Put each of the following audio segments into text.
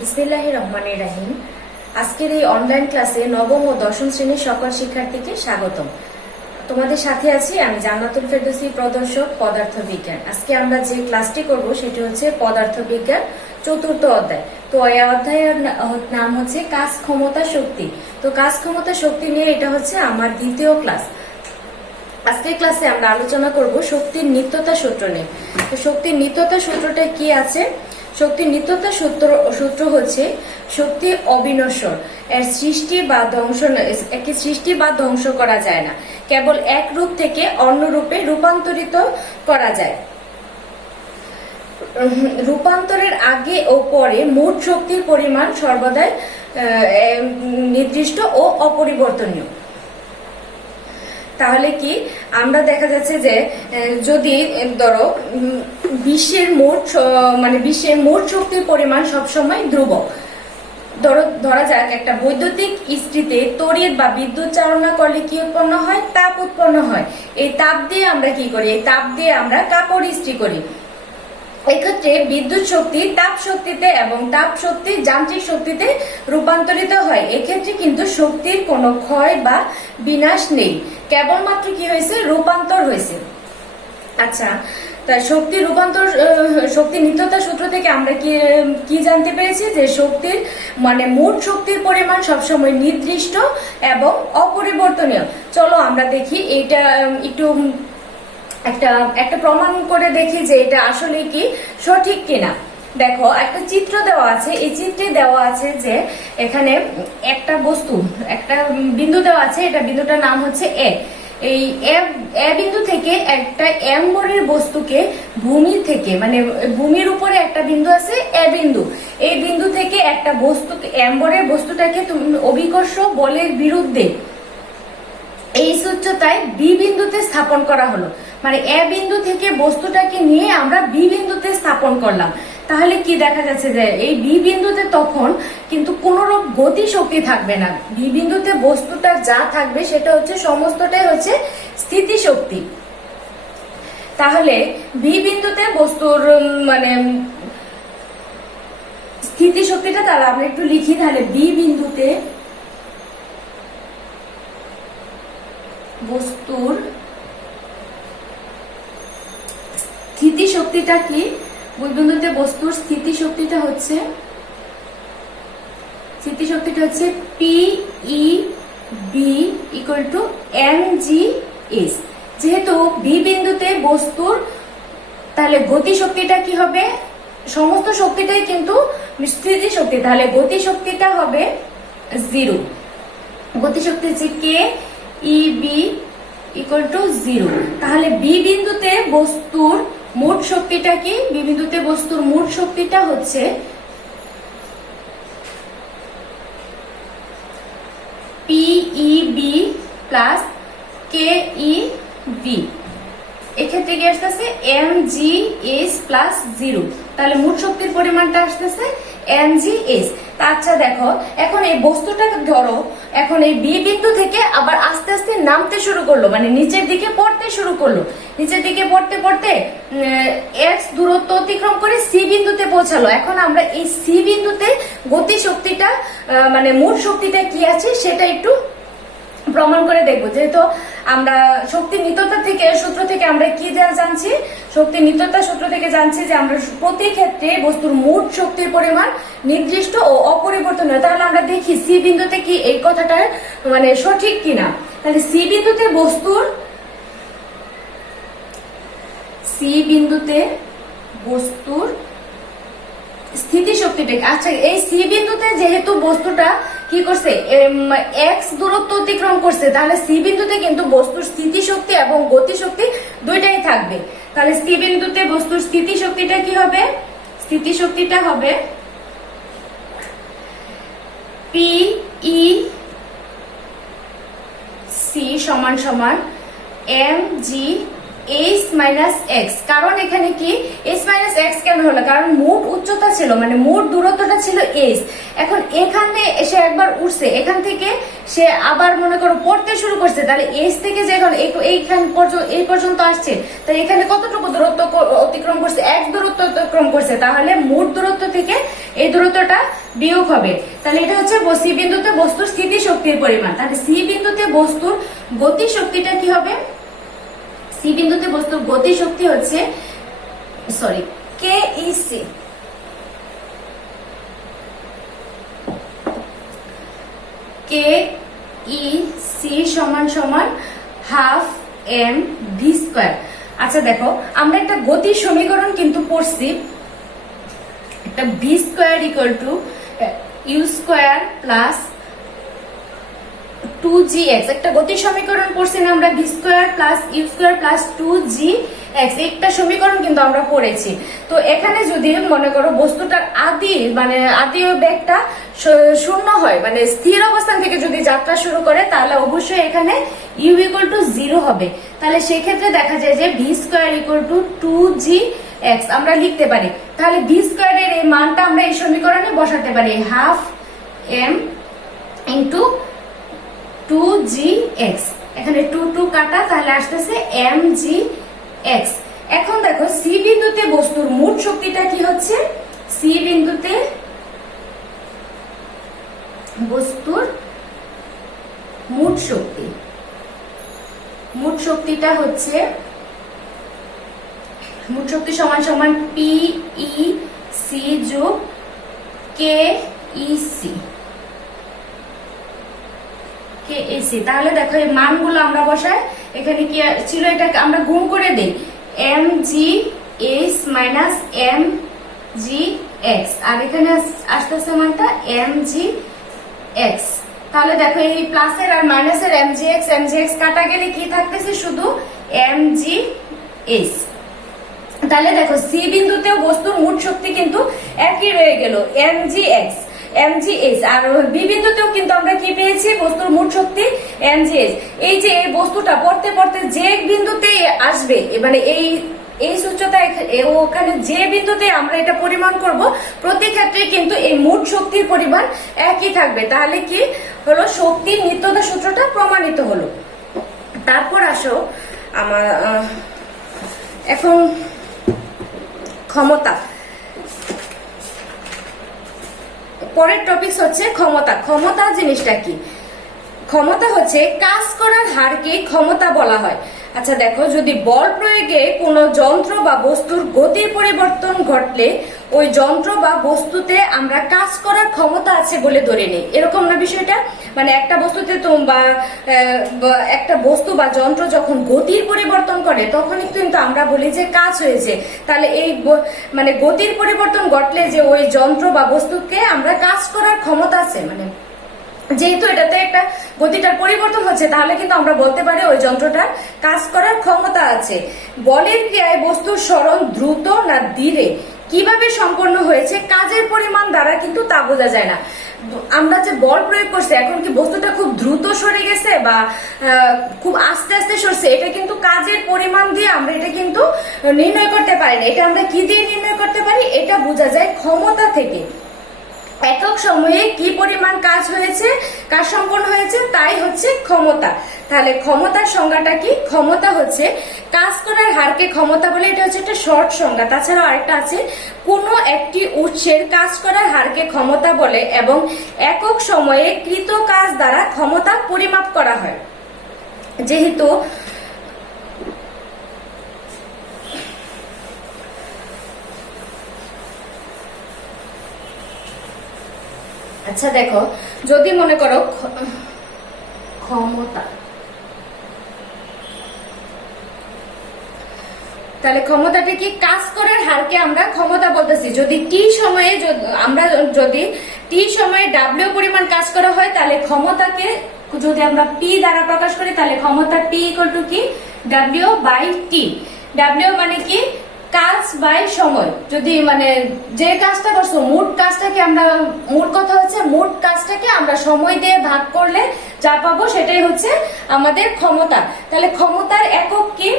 বিসমিল্লাহির রহমানির রহিম। আজকের এই অনলাইন ক্লাসে নবম ও দশম শ্রেণীর সকল শিক্ষার্থীকে স্বাগতম। তোমাদের সাথে আছি আমি জান্নাতুল ফেরদৌসী, প্রদর্শক পদার্থবিজ্ঞান। আজকে আমরা যে ক্লাসটি করব সেটি হচ্ছে পদার্থবিজ্ঞান চতুর্থ অধ্যায়। তো এই অধ্যায়ের নাম হচ্ছে কাজ ক্ষমতা শক্তি। তো কাজ ক্ষমতা শক্তি নিয়ে এটা হচ্ছে আমার দ্বিতীয় ক্লাস। আজকের ক্লাসে আমরা আলোচনা করব শক্তির নিত্যতা সূত্র নিয়ে। তো শক্তির নিত্যতা সূত্রটা কি আছে? শক্তির নিত্যতা সূত্র হচ্ছে শক্তি অবিনশ্বর, এর সৃষ্টি বা ধ্বংস, একে সৃষ্টি বা ধ্বংস করা যায় না, কেবল এক রূপ থেকে অন্য রূপে রূপান্তরিত করা যায়। রূপান্তরের আগে ও পরে মোট শক্তির পরিমাণ সর্বদাই নির্দিষ্ট ও অপরিবর্তনীয়। তাহলে কি আমরা দেখা যাচ্ছে যে যদি ধরো বিশ্বের মোট শক্তির পরিমাণ সবসময় ধ্রুবক, ধরা যাক একটা বৈদ্যুতিক ইস্ত্রিতে তড়িৎ বা বিদ্যুৎ চালনা করলে কি উৎপন্ন হয়? তাপ উৎপন্ন হয়। এই তাপ দিয়ে আমরা কি করি? এই তাপ দিয়ে আমরা কাপড় ইস্ত্রি করি। এক্ষেত্রে বিদ্যুৎ শক্তি তাপ শক্তিতে এবং তাপ শক্তি যান্ত্রিক শক্তিতে রূপান্তরিত হয়। এক্ষেত্রে কিন্তু শক্তির কোনো ক্ষয় বা বিনাশ নেই, কেবলমাত্র কি হয়েছে? রূপান্তর হয়েছে। আচ্ছা, তাই শক্তি নিত্যতা সূত্র থেকে আমরা কি জানতে পেরেছি? যে শক্তির মোট শক্তির পরিমাণ সবসময় নির্দিষ্ট এবং অপরিবর্তনীয়। চলো আমরা দেখি এইটা একটু একটা প্রমাণ করে দেখি যে এটা আসলে কি সঠিক কিনা। দেখো, একটা চিত্র দেওয়া আছে। এই চিত্রে দেওয়া আছে যে এখানে একটা বিন্দু দেওয়া আছে। এটা বিন্দুটার নাম হচ্ছে এ। এই এ বিন্দু থেকে একটা এম বরের বস্তুকে ভূমি থেকে, ভূমির উপরে একটা বিন্দু আছে এ বিন্দু। এই বিন্দু থেকে একটা এম বরের বস্তুটাকে অভিকর্ষ বলের বিরুদ্ধে এই উচ্চতায় বি বিন্দুতে স্থাপন করা হলো। এ বিন্দু থেকে বস্তুটাকে নিয়ে আমরা বি বিন্দুতে স্থাপন করলাম। তাহলে কি দেখা যাচ্ছে যে এই বি বিন্দুতে তখন কিন্তু কোনরূপ গতি শক্তি থাকবে না। বি বিন্দুতে বস্তুটার যা থাকবে সেটা হচ্ছে সমস্তটাই হচ্ছে স্থিতি শক্তি। তাহলে বি বিন্দুতে বস্তুর স্থিতি শক্তিটা তাহলে আমরা একটু লিখি। তাহলে বি বিন্দুতে বস্তুর স্থিতি শক্তিটা কি? বিন্দুতে বস্তুর স্থিতি শক্তিটা হচ্ছে PeB = mgS। যেহেতু বি বিন্দুতে বস্তুর, তাহলে গতি শক্তিটা কি হবে? সমস্ত শক্তিটাই কিন্তু স্থিতি শক্তি, তাহলে গতি শক্তিটা হবে 0। গতি শক্তি হচ্ছে KeB = 0। তাহলে বি বিন্দুতে বস্তুর মোট শক্তিটা কি? বি বিন্দুতে বস্তুর মোট শক্তিটা হচ্ছে PeB + KeV। এক্ষেত্রে কি আসতেছে? mgS + 0। তাহলে মোট শক্তির পরিমাণটা আসতেছে mgS। আচ্ছা দেখো, এখন এই বস্তুটা ধরো এখন এই বি বিন্দু থেকে আবার আস্তে আস্তে নামতে শুরু করলো, নিচের দিকে পড়তে শুরু করলো। নিচের দিকে পড়তে পড়তে x দূরত্ব অতিক্রম করে সি বিন্দুতে পৌঁছালো। এখন আমরা এই সি বিন্দুতে গতি শক্তিটা মোট শক্তিটা কি আছে সেটা একটু প্রমাণ করে দেখবো। যেহেতু আমরা শক্তি নিত্যতা সূত্র থেকে আমরা কি জানছি? শক্তি নিত্যতা সূত্র থেকে জানছি যে আমরা প্রতি ক্ষেত্রে বস্তুর মোট শক্তির পরিমাণ নির্দিষ্ট ও অপরিবর্তনীয়। তাহলে আমরা দেখি সি বিন্দুতে কি এই কথাটা সঠিক কিনা। তাহলে সি বিন্দুতে বস্তুর স্থিতি শক্তিটা, আচ্ছা এই সি বিন্দুতে যেহেতু বস্তুটা কি করছে? এক্স দূরত্ব অতিক্রম করছে, তাহলে সি বিন্দুতে কিন্তু বস্তুর স্থিতি শক্তি এবং গতি শক্তি দুইটাই থাকবে। তাহলে সি বিন্দুতে বস্তুর স্থিতি শক্তিটা কি হবে? স্থিতি শক্তিটা হবে PeC = mgS - x। কারণ এখানে কি s - x কেন হলো? কারণ মোট উচ্চতা ছিল, মোট দূরত্বটা ছিল s। এখন এখানে এসে একবার উঠছে, এখান থেকে সে আবার মনে করো পড়তে শুরু করছে। তাহলে s থেকে যখন এই পর্যন্ত আসছে, তাহলে এখানে কতটুকু দূরত্ব অতিক্রম করছে? 1 দূরত্ব অতিক্রম করছে। তাহলে মোট দূরত্ব থেকে এই দূরত্বটা বিয়োগ হবে। তাহলে এটা হচ্ছে সি বিন্দুতে বস্তুর স্থিতি শক্তির পরিমাণ। তাহলে সি বিন্দুতে বস্তুর গতি শক্তিটা কি হবে? সি বিন্দুতে বস্তুর গতি শক্তি হচ্ছে KEC। KEC সমান সমান হাফ mv স্কয়ার। আচ্ছা দেখো, আমরা একটা গতির সমীকরণ কিন্তু পড়ছি, একটা v square equal to u square plus 2gx, একটা গতির সমীকরণ পড়ছি না আমরা, v square plus u square plus 2gx, একটা সমীকরণ কিন্তু আমরা পড়েছি। তো এখানে যদি মনে করো বস্তুটার আদি বেগটা শূন্য হয়, মানে স্থির অবস্থান থেকে যদি যাত্রা শুরু করে, তাহলে অবশ্যই এখানে u ইকুয়াল টু 0 হবে। তাহলে সেক্ষেত্রে দেখা যায় যে v square equal to 2gx আমরা লিখতে পারি। তাহলে v স্কয়ারের এই মানটা আমরা এই সমীকরণে বসাতে পারি, হাফ m ইন্টু 2gx, এখানে 2 কাটা, তাহলে আসতেছে mgx। এখন দেখো সি বিন্দুতে বস্তুর মোট শক্তিটা কি হচ্ছে? সি বিন্দুতে বস্তুর মোট শক্তিটা হচ্ছে, মোট শক্তি সমান সমান PEC যোগ KEC। তাহলে দেখো এই মানগুলো আমরা বসাই, এখানে কি ছিল এটাকে আমরা গুণ করে দেই, mgh মাইনাস mgx, আর এখানে আসতেছে মানটা mgx। তাহলে দেখো এই প্লাসের আর মাইনাসের mgx কাটা গেলে কি থাকতেছে? শুধু mgh। তাহলে দেখো সি বিন্দুতেও বস্তুর মোট শক্তি কিন্তু একই রয়ে গেল, mgx আর বি বিন্দুতেও কিন্তু আমরা কি পেয়েছি? বস্তুর মোট শক্তি mgh। এই যে এই বস্তুটা পড়তে পড়তে যে বিন্দুতে আসবে, মানে এই সূত্রটা ওখানে যে বিন্দুতে আমরা এটা পরিমাণ করব, প্রতি ক্ষেত্রে কিন্তু এই মোট শক্তির পরিমাণ একই থাকবে। তাহলে কি হলো? শক্তির নিত্যতা সূত্রটা প্রমাণিত হলো। তারপর আসো আমার এখন ক্ষমতা। পরের টপিকস হচ্ছে ক্ষমতা। ক্ষমতা জিনিসটা কি? ক্ষমতা হচ্ছে কাজ করার হারকে ক্ষমতা বলা হয়। আচ্ছা দেখো, যদি বল প্রয়োগে কোনো যন্ত্র বা বস্তুর গতির পরিবর্তন ঘটলে ওই যন্ত্র বা বস্তুতে আমরা কাজ করার ক্ষমতা আছে বলে ধরে নেই, এরকম না বিষয়টা? মানে একটা বস্তুতে একটা বস্তু বা যন্ত্র যখন গতির পরিবর্তন করে তখনই কিন্তু আমরা বলি যে কাজ হয়েছে। তাহলে এই মানে গতির পরিবর্তন ঘটলে যে ওই যন্ত্র বা বস্তুকে আমরা কাজ করার ক্ষমতা আছে, মানে যেহেতু এটাতে একটা গতিটার পরিবর্তন হচ্ছে, তাহলে কিন্তু আমরা বলতে পারি ওই যন্ত্রটার কাজ করার ক্ষমতা আছে। বলের ক্রিয়ায় বস্তুর সরণ দ্রুত না ধীরে কিভাবে সম্পন্ন হয়েছে কাজের পরিমাণ দ্বারা কিন্তু তা বোঝা যায় না। আমরা যে বল প্রয়োগ করছি, এখন কি বস্তুটা খুব দ্রুত সরে গেছে বা খুব আস্তে আস্তে সরছে, এটা কিন্তু কাজের পরিমাণ দিয়ে আমরা এটা কিন্তু নির্ণয় করতে পারি না। এটা আমরা কি দিয়ে নির্ণয় করতে পারি? এটা বোঝা যায় ক্ষমতা থেকে। একক সময়ে কি পরিমাণ কাজ হয়েছে, কাজ সম্পন্ন হয়েছে, তাই হচ্ছে ক্ষমতা। তাহলে ক্ষমতার সংজ্ঞাটা কি? ক্ষমতা হচ্ছে কাজ করার হারকে ক্ষমতা বলে, এটা হচ্ছে একটা শর্ট সংজ্ঞা। তাছাড়াও আরেকটা আছে, কোনো একটি উৎসের কাজ করার হারকে ক্ষমতা বলে এবং একক সময়ে কৃত কাজ দ্বারা ক্ষমতা পরিমাপ করা হয়। যেহেতু আচ্ছা দেখো, যদি মনে করো ক্ষমতা, তাহলে ক্ষমতাটা কি? কাজ করার হারকে আমরা ক্ষমতা বলতেছি। যদি টি সময়ে টি সময়ে ডাব্লিউ পরিমাণ কাজ করা হয়, তাহলে ক্ষমতাকে যদি আমরা পি দ্বারা প্রকাশ করি, তাহলে ক্ষমতা পি ইকুয়াল টু কি? W by T. ডাব্লিউ মানে কি? কাজ বাই সময়। যদি মানে যে কাজটা করছো, মোট কাজটাকে আমরা, মোট কথা হচ্ছে মোট কাজটাকে আমরা সময় দিয়ে ভাগ করলে যা পাবো সেটাই হচ্ছে আমাদের ক্ষমতা। তাহলে ক্ষমতার একক কি?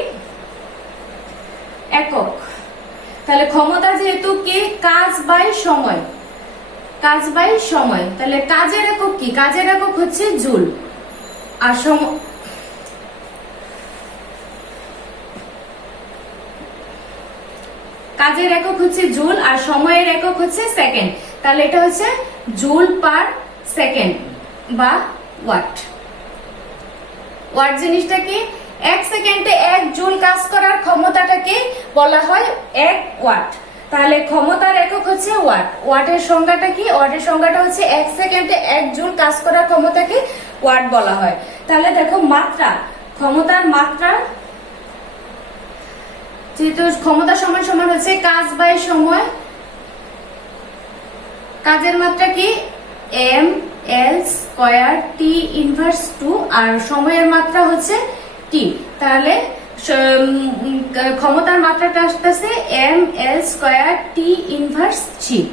একক। তাহলে ক্ষমতা যেহেতু কি? কাজ বাই সময়, কাজ বাই সময়। তাহলে কাজের একক কি? কাজের একক হচ্ছে জুল। আর কাজের একক হচ্ছে জুল আর সময়ের একক হচ্ছে সেকেন্ড, তাহলে এটা হচ্ছে জুল পার সেকেন্ড বা ওয়াট। ওয়াট জিনিসটা কি? 1 সেকেন্ডে 1 জুল কাজ করার ক্ষমতাটাকে বলা হয় 1 ওয়াট। তাহলে ক্ষমতার একক হচ্ছে ওয়াট। ওয়াটের সংজ্ঞাটা কি? ওয়াটের সংজ্ঞাটা হচ্ছে 1 সেকেন্ডে 1 জুল কাজ করার ক্ষমতাকে ওয়াট বলা হয়। তাহলে দেখো মাত্রা, ক্ষমতার মাত্রা, যেহেতু ক্ষমতা সমান সমান হচ্ছে কাজ বাই সময়, কাজের মাত্রা কি? M L square T inverse 2 আর সময়ের মাত্রা হচ্ছে টি। তাহলে ক্ষমতার মাত্রাটা আসতেছে M L square T inverse 3।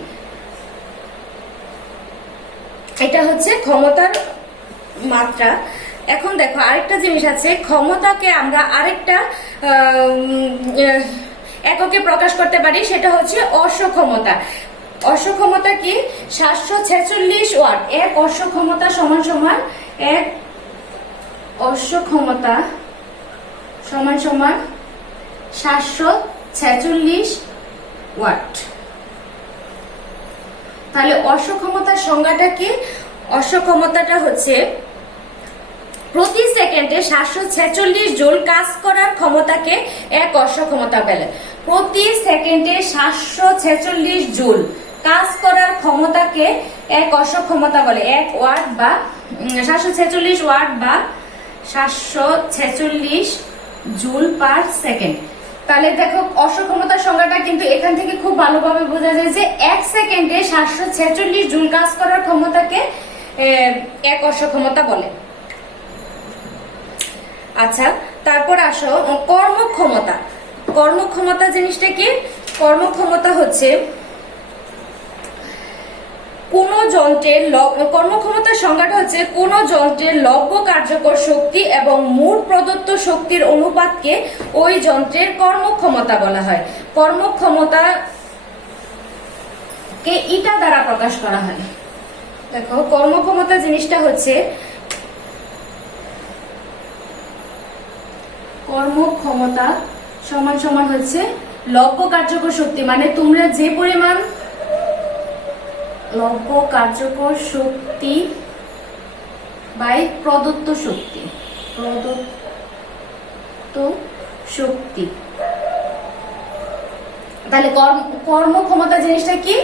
এটা হচ্ছে ক্ষমতার মাত্রা। এখন দেখো আরেকটা জিনিস আছে, ক্ষমতাকে আমরা আরেকটা এককে প্রকাশ করতে পারি, সেটা হচ্ছে অশ্ব ক্ষমতা। অশ্ব ক্ষমতা কি? 746 ওয়াট। এক অশ্ব ক্ষমতা সমান সমান, এক অশ্ব ক্ষমতা সমান সমান 746 ওয়াট। তাহলে অশ্ব ক্ষমতার সংজ্ঞাটা কি? অশ্ব ক্ষমতাটা হচ্ছে প্রতি সেকেন্ডে 746 জুল কাজ করার ক্ষমতাকে এক অশ্ব ক্ষমতা বলে। প্রতি সেকেন্ডে 746 জুল কাজ করার ক্ষমতাকে এক অশ্ব ক্ষমতা বলে। 1 ওয়াট বা 746 ওয়াট বা 746 জুল পার সেকেন্ড। তাহলে দেখো অশ্ব ক্ষমতার সংজ্ঞাটা কিন্তু এখান থেকে খুব ভালোভাবে বোঝা যায় যে 1 সেকেন্ডে 746 জুল কাজ করার ক্ষমতাকে এক অশ্ব ক্ষমতা বলে। আচ্ছা, তারপর আসো কর্মক্ষমতা। কর্মক্ষমতা জিনিসটা কি? কর্মক্ষমতা হচ্ছে কোন যন্ত্রের কর্মক্ষমতার সংজ্ঞাটা হচ্ছে কোন যন্ত্রের লব্য কার্যকর শক্তি এবং মূল প্রদত্ত শক্তির অনুপাতকে ওই যন্ত্রের কর্মক্ষমতা বলা হয়। কর্মক্ষমতাকে ইটা দ্বারা প্রকাশ করা হয়। দেখো কর্মক্ষমতা জিনিসটা হচ্ছে কর্মক্ষমতা সমান সমান হচ্ছে লব্য কার্যকর শক্তি, মানে তোমরা যে পরিমাণ লব্য কার্যকর শক্তি বাই প্রদত্ত শক্তি, প্রদত্ত শক্তি। তাহলে কর্মক্ষমতা জিনিসটা কি?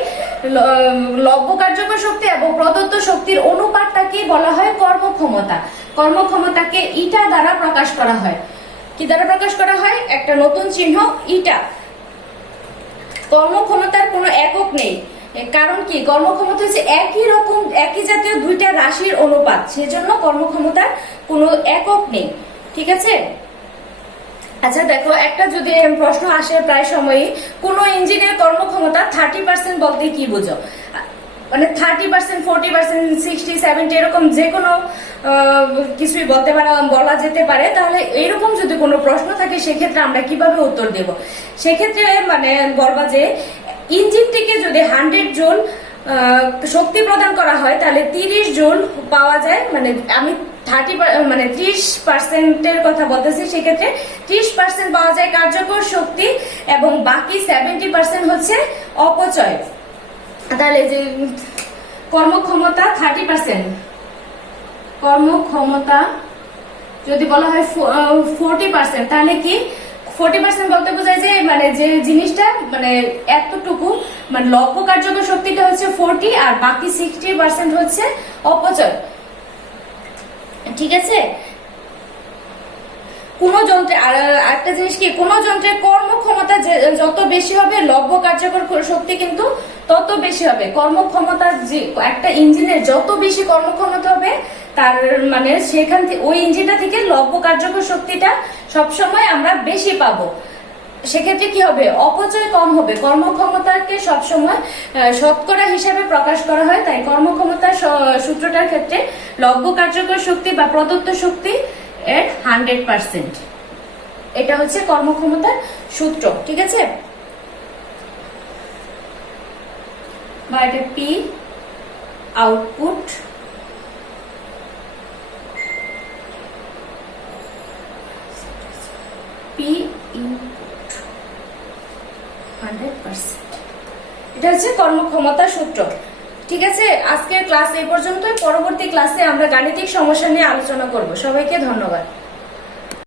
লব্য কার্যকর শক্তি এবং প্রদত্ত শক্তির অনুপাতটাকে বলা হয় কর্মক্ষমতা। কর্মক্ষমতাকে ইটা দ্বারা প্রকাশ করা হয়। কি দ্বারা প্রকাশ করা হয়? একটা নতুন চিহ্ন ইটা। কর্মক্ষমতার কোনো একক নেই, কারণ কি? কর্মক্ষমতা হচ্ছে একই রকম একই জাতীয় দুইটা রাশির অনুপাত, সেজন্য কর্মক্ষমতার কোনো একক নেই। ঠিক আছে? আচ্ছা দেখো, একটা যদি প্রশ্ন আসে প্রায় সময়ই, কোন ইঞ্জিনের কর্মক্ষমতা 30% বলতে কি বুঝো? মানে 30%, 40%, 60, 70 এরকম যে কোনো কিছুই বলা যেতে পারে। তাহলে এরকম যদি কোনো প্রশ্ন থাকে সেক্ষেত্রে আমরা কিভাবে উত্তর দেব? সেক্ষেত্রে মানে বলবা যে ইঞ্জিনটিকে যদি 100 জুল শক্তি প্রদান করা হয় তাহলে 30 জুল পাওয়া যায়। মানে আমি 30% কথা বলতেছি, সেক্ষেত্রে 30% পাওয়া যায় কার্যকর শক্তি এবং বাকি 70% হচ্ছে অপচয়। তাহলে যে কর্মক্ষমতা 30%, কর্মক্ষমতা যদি বলা হয় 40%, তাহলে কি 40% বলতে বোঝায় যে মানে যে জিনিসটা মানে এতটুকু মানে লব্য কার্যকর শক্তিটা হচ্ছে 40 আর বাকি 60% হচ্ছে অপচয়। ঠিক আছে? কোন যন্ত্রে আরেকটা জিনিস কি, কোন যন্ত্রের কর্মক্ষমতা যত বেশি হবে লব্য কার্যকর শক্তি কিন্তু তত বেশি হবে। কর্মক্ষমতার যে একটা ইঞ্জিনের যত বেশি কর্মক্ষমতা হবে তার মানে সেখান থেকে ওই ইঞ্জিনটা থেকে লব্য কার্যকর শক্তিটা সবসময় আমরা বেশি পাবো। সেক্ষেত্রে কি হবে? অপচয় কম হবে। কর্মক্ষমতাকে সবসময় শতকরা হিসাবে প্রকাশ করা হয়, তাই কর্মক্ষমতার সূত্রটার ক্ষেত্রে লব্য কার্যকর শক্তি বা প্রদত্ত শক্তি এর 100%। এটা হচ্ছে কর্মক্ষমতার সূত্র। ঠিক আছে? বা এটা পি আউটপুট পি ইনপুট 100%। এটা হচ্ছে কর্মক্ষমতার সূত্র। ঠিক আছে, আজকের ক্লাস এই পর্যন্তই। পরবর্তী ক্লাসে আমরা গাণিতিক সমস্যা নিয়ে আলোচনা করব। সবাইকে ধন্যবাদ।